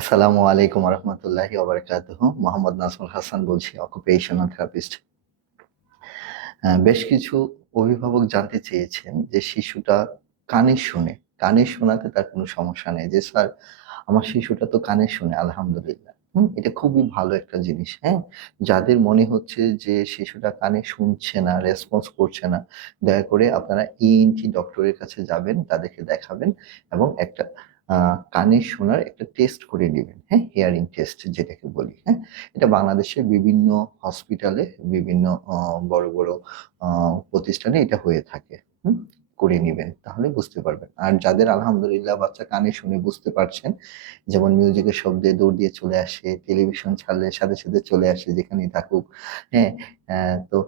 আসসালামু আলাইকুম রহমতুল্লাহি ওবরাকাতুহ মোহাম্মদ নাজমুল হাসান বলছি অকুপেশনাল থেরাপিস্ট বেশ কিছু অভিভাবক জানতে চেয়েছেন যে শিশুটা কানে শুনে, কানে শোনাতে তার কোনো সমস্যা নেই। যে, স্যার, আমার শিশুটা তো কানে শুনে, আলহামদুলিল্লাহ। হুম, এটা খুবই ভালো একটা জিনিস হ্যাঁ? যাদের মনে হচ্ছে যে শিশুটা কানে শুনছে না রেসপন্স করছে না, দয়া করে আপনারা ইএনটি ডক্টরের কাছে যাবেন, তাদেরকে দেখাবেন এবং একটা কানে শোনার একটা টেস্ট করে নেবেন হ্যাঁ? হিয়ারিং টেস্ট যেটাকে বলি হ্যাঁ? এটা বাংলাদেশের বিভিন্ন হসপিটালে বিভিন্ন বড় বড় প্রতিষ্ঠানে এটা হয়ে থাকে করে নেবেন, তাহলে বুঝতে পারবেন। আর যাদের আলহামদুলিল্লাহ বাচ্চা কানে শুনে বুঝতে পারছেন, যেমন মিউজিকের শব্দে দৌড় দিয়ে চলে আসে টেলিভিশন ছাড়লে সাথে সাথে চলে আসে, যেখানেই থাকুক হ্যাঁ? তো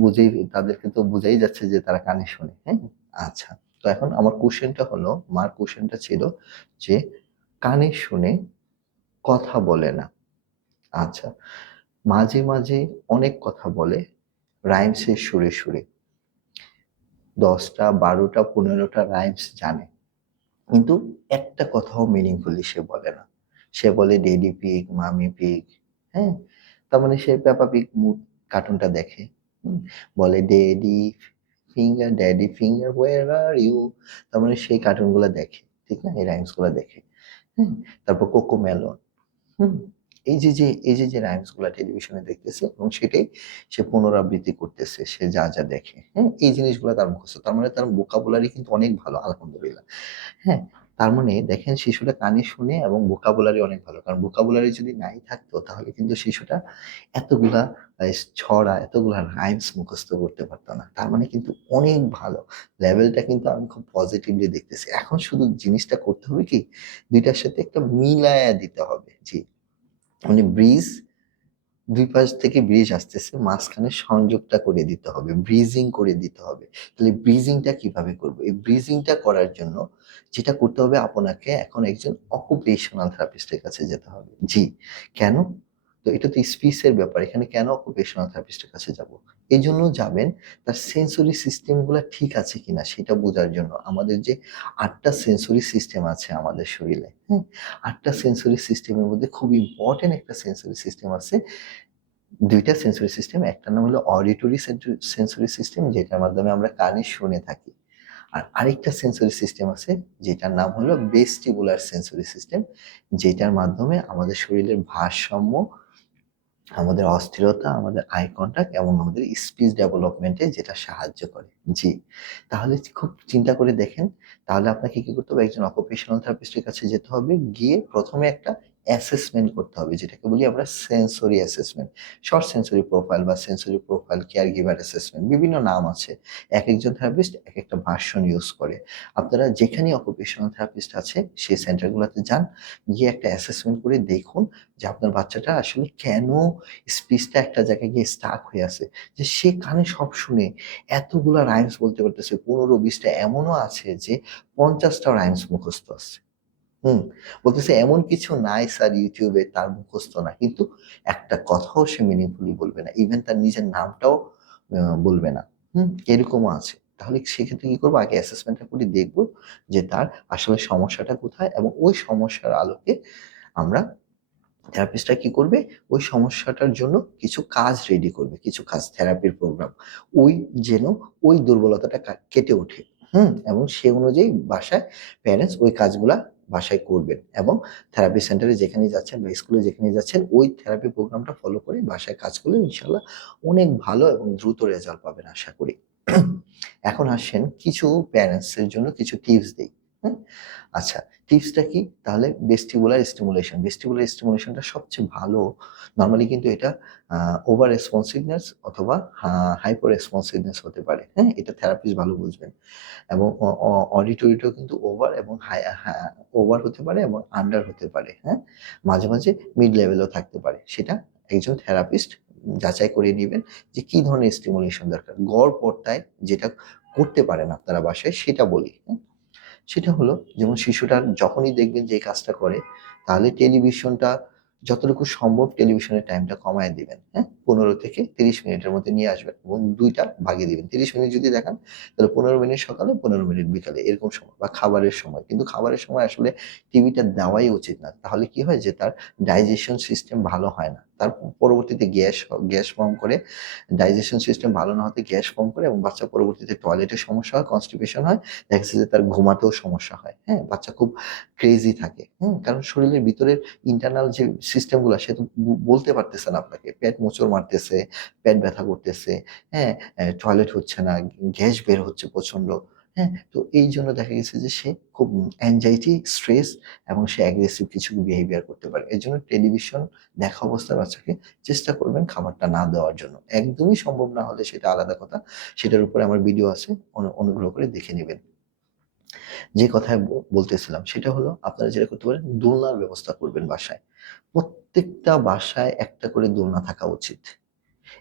বুঝেই, তাদেরকে তো বোঝাই যাচ্ছে যে তারা কানে শোনে হ্যাঁ? আচ্ছা। তো এখন আমার কোশ্চেনটা হলো, মার কোশ্চেনটা ছিল যে কানে শুনে কথা বলে না। আচ্ছা মাঝে মাঝে অনেক কথা বলে রাইমসের সুরে সুরে। দশটা, বারোটা, পনেরোটা রাইমস জানে। কিন্তু একটা কথাও মিনিংফুলি সে বলে না। সে বলে ডেডি পিক মামি পিক হ্যাঁ? তার মানে সে পেপা পিক কার্টুনটা দেখে। বলে daddy finger daddy finger where are you তার মানে সেই কার্টুনগুলো দেখে, ঠিক না? এই রাইমসগুলো দেখে হ্যাঁ তারপর কোকো মেলন হুম? এই যে যে, এই যে যে রাইমসগুলা টেলিভিশনে দেখতেছে এবং সেটাই সে পুনরাবৃত্তি করতেছে, সে যা যা দেখে হ্যাঁ এই জিনিসগুলো তার মুখস্থ, তার মানে তার বোকাবুলারি কিন্তু অনেক ভালো, আলহামদুলিল্লাহ হ্যাঁ? তার মানে দেখেন শিশুটা কানে শুনে এবং ভোকাবুলারি অনেক ভালো। কারণ ভোকাবুলারি যদি নাই থাকতো, তাহলে কিন্তু শিশুটা এতগুলা ছড়া, এতগুলা রাইমস মুখস্থ করতে পারতো না। তার মানে কিন্তু অনেক ভালো। লেভেলটা কিন্তু আমি খুব পজিটিভলি দেখতেছি। এখন শুধু জিনিসটা করতে হবে কি, দুইটার সাথে একটা মিলায়া দিতে হবে। জি মানে ব্রিজ দুই পাশ থেকে ব্রিজ আসতেছে, মাঝখানে সংযোগটা করে দিতে হবে ব্রিজিং করে দিতে হবে। তাহলে ব্রিজিংটা কীভাবে করব? এই ব্রিজিংটা করার জন্য যেটা করতে হবে আপনাকে এখন একজন অকুপেশনাল থেরাপিস্টের কাছে যেতে হবে। জি। কেন? তো এটা তো স্পিসের ব্যাপার। এখানে কেন অকুপেশনাল থেরাপিস্টের কাছে যাব? এই জন্য যাবেন, তার সেন্সরি সিস্টেমগুলো ঠিক আছে কিনা সেটা বোঝার জন্য আমাদের যে আটটা সেন্সরি সিস্টেম আছে আমাদের শরীরে হ্যাঁ? আটটা সেন্সরি সিস্টেমের মধ্যে খুব ইম্পর্টেন্ট একটা সেন্সরি সিস্টেম আছে। দুইটা সেন্সরি সিস্টেম একটা নাম হলো অডিটরি সেন্সরি সিস্টেম যেটার মাধ্যমে আমরা কানে শুনে থাকি। আর আরেকটা সেন্সরি সিস্টেম আছে যেটার নাম হলো বেস্টিবুলার সেন্সরি সিস্টেম যেটার মাধ্যমে আমাদের শরীরের ভারসাম্য আমাদের অস্থিরতা, আমাদের আই কন্ট্যাক্ট এবং আমাদের স্পিচ ডেভেলপমেন্টে যেটা সাহায্য করে। জি, তাহলে খুব চিন্তা করে দেখেন। তাহলে আপনাকে কি করতে হবে? একজন অকুপেশনাল থেরাপিস্টের কাছে যেতে হবে। গিয়ে প্রথমে একটা অ্যাসেসমেন্ট করতে হবে, যেটাকে বলি আমরা sensory assessment short sensory profile বা sensory profile care giver assessment বিভিন্ন নাম আছে। এক একজন থেরাপিস্ট এক একটা ভার্সন ইউজ করে। আপনারা যেখানে অকুপেশনাল থেরাপিস্ট আছে, সেই সেন্টারগুলোতে যান, গিয়ে একটা অ্যাসেসমেন্ট করে দেখুন যে আপনার বাচ্চাটা আসলে কেন স্পিচটা একটা জায়গায় গিয়ে স্টাক হয়ে আছে। যে সে কানে সব শুনে এতগুলা রাইমস বলতে পারতেছে, পনেরো বিশটা এমনও আছে যে পঞ্চাশটা রাইমস মুখস্থ আছে। হুম, বলতেছে এমন কিছু নাই স্যার ইউটিউবে তার মুখস্থ না। কিন্তু একটা কথাও সে মিনিংফুলি বলবে না ইভেন তার নিজের নামটাও বলবে না। হুম, এরকমও আছে। তাহলে সেক্ষেত্রে কি করব? আগে অ্যাসেসমেন্টটা করে, দেখব যে তার আসলে সমস্যাটা কোথায় এবং ওই সমস্যার আলোকে আমরা থেরাপিস্টরা কি করবে? ওই সমস্যাটার জন্য কিছু কাজ রেডি করবে, কিছু কাজ থেরাপির প্রোগ্রাম ওই যেন ওই দুর্বলতাটা কেটে ওঠে। হুম, এবং সে অনুযায়ী বাসায় প্যারেন্টস ওই কাজগুলা বাসায় করবেন এবং থেরাপি সেন্টারে যেখানে যাচ্ছেন বা স্কুলে যেখানে যাচ্ছেন, ওই থেরাপি প্রোগ্রামটা ফলো করে বাসায় কাজ করলে ইনশাল্লাহ অনেক ভালো এবং দ্রুত রেজাল্ট পাবেন আশা করি। এখন আসেন কিছু প্যারেন্টসের জন্য কিছু টিপস দিই হ্যাঁ? আচ্ছা টিপসটা কি? তাহলে বেস্টিবুলার স্টিমুলেশন বেস্টিবুলার স্টিমুলেশনটা সবচেয়ে ভালো। নর্মালি কিন্তু এটা ওভার রেসপন্সিভনেস অথবা হাইপার রেসপন্সিভনেস হতে পারে। হ্যাঁ এটা থেরাপিস্ট ভালো বুঝবেন। এবং অডিটরিটাও কিন্তু ওভার এবং হাই ওভার হতে পারে এবং আন্ডার হতে পারে। হ্যাঁ মাঝে মাঝে মিড লেভেলও থাকতে পারে। সেটা একজন থেরাপিস্ট যাচাই করে নেবেন যে কি ধরনের স্টিমুলেশন দরকার। গড় পর্দায় যেটা করতে পারেন আপনারা বাসায়, সেটা বলি। হ্যাঁ সেটা হলো, যেমন শিশুটার যখনই দেখবেন যে এই কাজটা করে, তাহলে টেলিভিশনটা যতটুকু সম্ভব টেলিভিশনের টাইমটা কমায় দিবেন হ্যাঁ? পনেরো থেকে তিরিশ মিনিটের মধ্যে নিয়ে আসবেন এবং দুইটা ভাগে দিবেন। তিরিশ মিনিট যদি দেখান, তাহলে পনেরো মিনিট সকালে, পনেরো মিনিট বিকালে, এরকম সময় বা খাবারের সময়। কিন্তু খাবারের সময় আসলে টিভিটা দেওয়াই উচিত না। তাহলে কি হয় যে তার ডাইজেশন সিস্টেম ভালো হয় না। তার পরবর্তীতে গ্যাস গ্যাস ফর্ম করে ডাইজেশন সিস্টেম ভালো না হতে গ্যাস ফর্ম করে এবং বাচ্চা পরবর্তীতে টয়লেটের সমস্যা হয়, কনস্টিপেশন হয়, দেখা যাচ্ছে যে তার ঘুমাতেও সমস্যা হয় হ্যাঁ? বাচ্চা খুব ক্রেজি থাকে, হুম? কারণ শরীরের ভিতরের ইন্টারনাল যে সিস্টেমগুলো সে তো বলতে পারতেছে না আপনাকে, পেট মোচড় মারতেছে, পেট ব্যথা করতেছে হ্যাঁ? টয়লেট হচ্ছে না, গ্যাস বের হচ্ছে প্রচণ্ড হ্যাঁ তো এই জন্য দেখা গেছে যে সে খুব অ্যাংজাইটি স্ট্রেস এবং সে অ্যাগ্রেসিভ কিছু বিহেভিয়ার করতে পারে। এর জন্য টেলিভিশন দেখা অবস্থায় বাচ্চাকে চেষ্টা করবেন খাবারটা না দেওয়ার জন্য। একদমই সম্ভব না হলে সেটা আলাদা কথা। সেটার উপরে আমার ভিডিও আছে, অনু- অনুগ্রহ করে দেখে নেবেন। যে কথায় বলতেছিলাম সেটা হলো আপনারা যেটা করতে পারেন, দোলনার ব্যবস্থা করবেন বাসায়। প্রত্যেকটা বাসায় একটা করে দোলনা থাকা উচিত।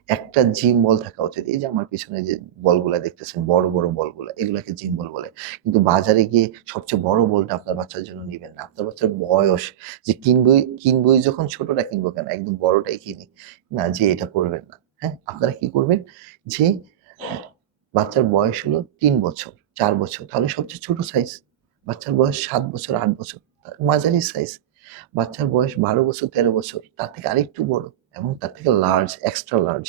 একটা জিম বল থাকা উচিত। এই যে আমার পিছনে যে বলগুলা দেখতেছেন, বড় বড় বলগুলা, এগুলাকে জিম বল বলে। কিন্তু বাজারে গিয়ে সবচেয়ে বড় বলটা আপনার বাচ্চার জন্য নেবেন না। আপনার বাচ্চার বয়স যে কিনবই কিনবই যখন ছোটটা কিনবো কেন? একদম বড়টাই কিনি। না যে এটা করবেন না। হ্যাঁ? আপনারা কি করবেন? যে, বাচ্চার বয়স হলো তিন বছর, চার বছর, তাহলে সবচেয়ে ছোট সাইজ বাচ্চার বয়স সাত বছর, আট বছর মাঝারি সাইজ বাচ্চার বয়স বারো বছর, তেরো বছর, তার থেকে আরেকটু বড়। এবং তার থেকে লার্জ এক্সট্রা লার্জ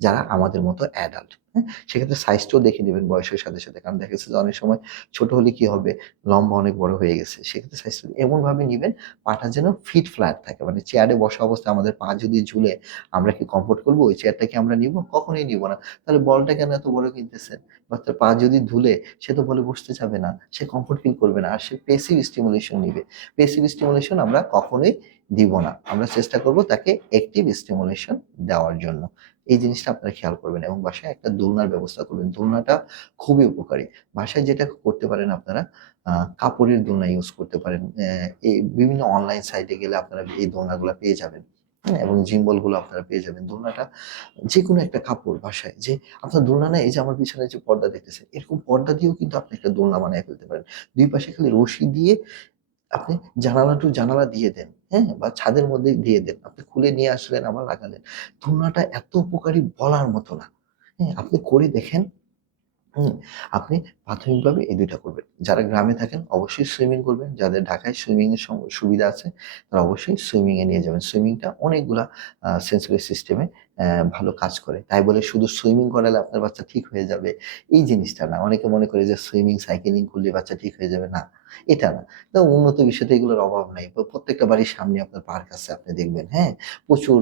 যারা আমাদের মতো অ্যাডাল্ট হ্যাঁ? সেক্ষেত্রে সাইজটাও দেখে নেবেন বয়সের সাথে সাথে। কারণ দেখা যাচ্ছে যে অনেক সময় ছোট হলে কি হবে? লম্বা অনেক বড় হয়ে গেছে। সেক্ষেত্রে সাইজটা এমনভাবে নেবেন, পাটা যেন ফিট ফ্ল্যাট থাকে। মানে চেয়ারে বসা অবস্থায় আমাদের পা যদি ঝুলে আমরা কি কমফোর্ট করব? ওই চেয়ারটা কি আমরা নিব? কখনোই নিব না। তাহলে বলটা কেন এত বড় কিনতেছেন? বাচ্চার পা যদি ধুলে সে তো বলে বসতে যাবে না। সে কমফোর্ট ফিল করবে না। আর সে পেসিভ স্টিমুলেশন নিবে। পেসিভ স্টিমুলেশন আমরা কখনোই দিব না। আমরা চেষ্টা করব তাকে অ্যাক্টিভ স্টিমুলেশন দেওয়ার জন্য। এই জিনিসটা আপনারা খেয়াল করবেন এবং বাসায় একটা দোলনার ব্যবস্থা করবেন। দোলনাটা খুবই উপকারী। বাসায় যেটা করতে পারেন আপনারা কাপড়ের দোলনা ইউজ করতে পারেন। এই বিভিন্ন অনলাইন সাইটে গেলে আপনারা এই দোলনাগুলো পেয়ে যাবেন। হ্যাঁ, এবং জিম্বলগুলো আপনারা পেয়ে যাবেন। দোলনাটা যে কোনো একটা কাপড় বাসায় যে আপনার দোলনা না এই যে আমার পিছনে যে পর্দা দেখতেছেন এরকম পর্দা দিয়েও কিন্তু আপনি একটা দোলনা বানিয়ে ফেলতে পারেন। দুই পাশে খালি রশি দিয়ে আপনি জানালা টু জানালা দিয়ে দেন হ্যাঁ? বা ছাদের মধ্যে দিয়ে দেন। আপনি খুলে নিয়ে আসলেন, আবার লাগালেন। দোলনাটা এত উপকারী বলার মতো না হ্যাঁ? আপনি করে দেখেন, হুম? আপনি প্রাথমিকভাবে এই দুইটা করবেন। যারা গ্রামে থাকেন, অবশ্যই সুইমিং করবেন। যাদের ঢাকায় সুইমিং এর সুবিধা আছে, তারা অবশ্যই সুইমিং এ নিয়ে যাবেন। সুইমিংটা অনেকগুলা সেন্সরি সিস্টেমে ভালো কাজ করে। তাই বলে শুধু সুইমিং করালে আপনার বাচ্চা ঠিক হয়ে যাবে, এই জিনিসটা না। অনেকে মনে করে যে সুইমিং, সাইকেলিং করলে বাচ্চা ঠিক হয়ে যাবে। না এটা না। তো উন্নত বিষয়তে এগুলোর অভাব নাই। প্রত্যেকটা বাড়ির সামনে আপনার পার্ক আছে, আপনি দেখবেন হ্যাঁ? প্রচুর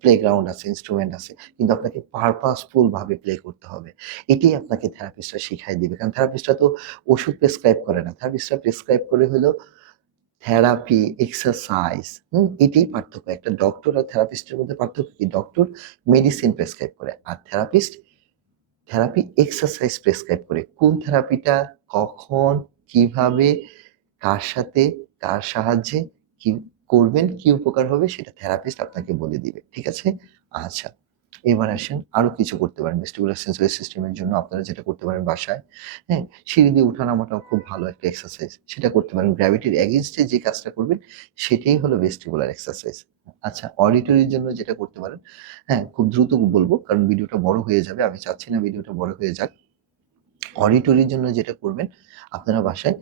প্লে গ্রাউন্ড আছে ইনস্ট্রুমেন্ট আছে, কিন্তু আপনাকে পারপাসফুল ভাবে প্লে করতে হবে। এটাই আপনাকে থেরাপিস্টরা শিখাই দিবে। কারণ থেরাপিস্টরা তো ওষুধ প্রেসক্রাইব করে না। থেরাপিস্টরা প্রেসক্রাইব করে হলো থেরাপি এক্সারসাইজ হুম, এটাই পার্থক্য। একটা ডক্টর আর থেরাপিস্টের মধ্যে পার্থক্য কি? ডক্টর মেডিসিন প্রেসক্রাইব করে, আর থেরাপিস্ট থেরাপি এক্সারসাইজ প্রেসক্রাইব করে। কোন থেরাপিটা কখন, কীভাবে, কার সাথে, কার সাহায্যে, কি করবেন, কি উপকার হবে, সেটা থেরাপিস্ট আপনাকে বলে দিবে, ঠিক আছে? আচ্ছা এবার আসেন, আরও কিছু করতে পারেন ভেস্টিবুলার সেন্সরি সিস্টেমের জন্য আপনারা যেটা করতে পারেন বাসায় হ্যাঁ সিঁড়ি দিয়ে ওঠানামাটাও খুব ভালো একটা এক্সারসাইজ সেটা করতে পারেন গ্র্যাভিটির এগেনস্টে যে কাজটা করবেন, সেটাই হলো ভেস্টিবুলার এক্সারসাইজ আচ্ছা অডিটরির জন্য যেটা করতে পারেন হ্যাঁ খুব দ্রুত বলব, কারণ ভিডিওটা বড় হয়ে যাবে, আমি চাচ্ছি না ভিডিওটা বড় হয়ে যাক অডিটরির জন্য যেটা করবেন, আপনারা বাসায়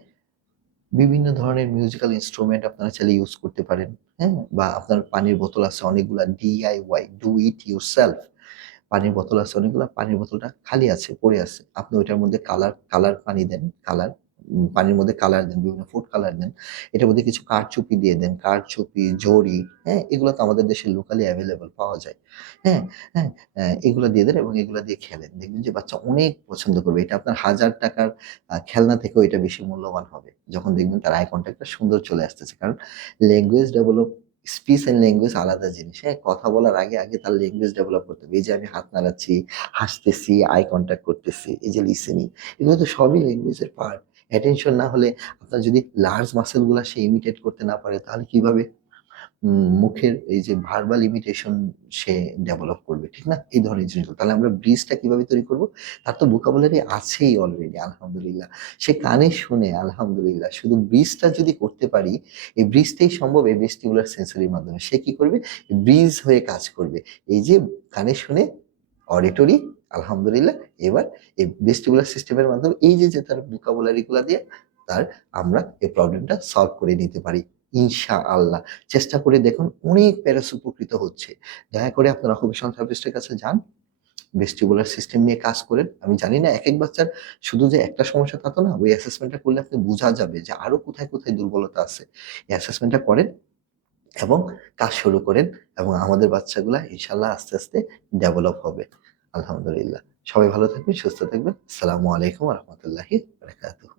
বিভিন্ন ধরনের মিউজিক্যাল ইনস্ট্রুমেন্ট আপনারা চাইলে ইউজ করতে পারেন হ্যাঁ? বা আপনার পানির বোতল আছে অনেকগুলা DIY do it yourself পানির বোতল আছে অনেকগুলো, পানির বোতলটা খালি আছে, পড়ে আছে। আপনি ওইটার মধ্যে কালার কালার পানি দেন কালার পানির মধ্যে কালার দেন, বিভিন্ন ফুড কালার দেন, এটার মধ্যে কিছু কারচুপি দিয়ে দেন, কারচুপি জড়ি হ্যাঁ এগুলো তো আমাদের দেশে লোকালি অ্যাভেলেবল পাওয়া যায় হ্যাঁ হ্যাঁ এগুলো দিয়ে দেন এবং এগুলো দিয়ে খেলেন, দেখবেন যে বাচ্চা অনেক পছন্দ করবে, এটা আপনার হাজার টাকার খেলনা থেকেও এটা বেশি মূল্যবান হবে, যখন দেখবেন তার আই কন্ট্যাক্টটা সুন্দর চলে আসতেছে, কারণ language develop speech and language আলাদা জিনিস হ্যাঁ কথা বলার আগে আগে তার ল্যাঙ্গুয়েজ ডেভেলপ করতে হবে, এই যে আমি হাত নাড়াচ্ছি, হাসতেছি আই কন্ট্যাক্ট করতেছি, এই যে লিসেনিং এগুলো তো সবই ল্যাঙ্গুয়েজের পার্ট অ্যাটেনশন না হলে আপনার যদি লার্জ মাসেলগুলো সে ইমিটেট করতে না পারে তাহলে কীভাবে মুখের এই যে ভার্বাল ইমিটেশন সে ডেভেলপ করবে, ঠিক না? এই ধরনের জিনিসগুলো। তাহলে আমরা ব্রিজটা কীভাবে তৈরি করব? তার তো ভোকাবুলারি আছেই অলরেডি আলহামদুলিল্লাহ। সে কানে শুনে আলহামদুলিল্লাহ। শুধু ব্রিজটা যদি করতে পারি, এই ব্রিজটাই সম্ভব এই ভেস্টিবুলার সেন্সরির মাধ্যমে। সে কি করবে? ব্রিজ হয়ে কাজ করবে। এই যে কানে শুনে অডিটরি আলহামদুলিল্লাহ। এবার এই ভেস্টিবুলার সিস্টেমের মাধ্যমে এই যে, যে তার ভোকাবুলারি গুলা দিয়ে তার আমরা এই প্রবলেমটা সলভ করে নিতে পারি। ইনশা আল্লাহ চেষ্টা করে দেখুন অনেক প্যারাস উপকৃত হচ্ছে। দয়া করে আপনারা অকুপেশনাল থেরাপিস্টের কাছে যান। ভেস্টিবুলার সিস্টেম নিয়ে কাজ করেন। আমি জানি না এক এক বাচ্চার শুধু যে একটা সমস্যা তা তো না। ওই অ্যাসেসমেন্টটা করলে আপনি বোঝা যাবে যে আরও কোথায়, কোথায় দুর্বলতা আছে। এই অ্যাসেসমেন্টটা করেন এবং কাজ শুরু করেন এবং আমাদের বাচ্চাগুলা ইনশাআল্লাহ আস্তে, আস্তে ডেভেলপ হবে। আলহামদুলিল্লাহ। সবাই ভালো থাকবেন, সুস্থ থাকবেন। আসসালামু আলাইকুম রহমতুল্লাহি বারাকাতুহু।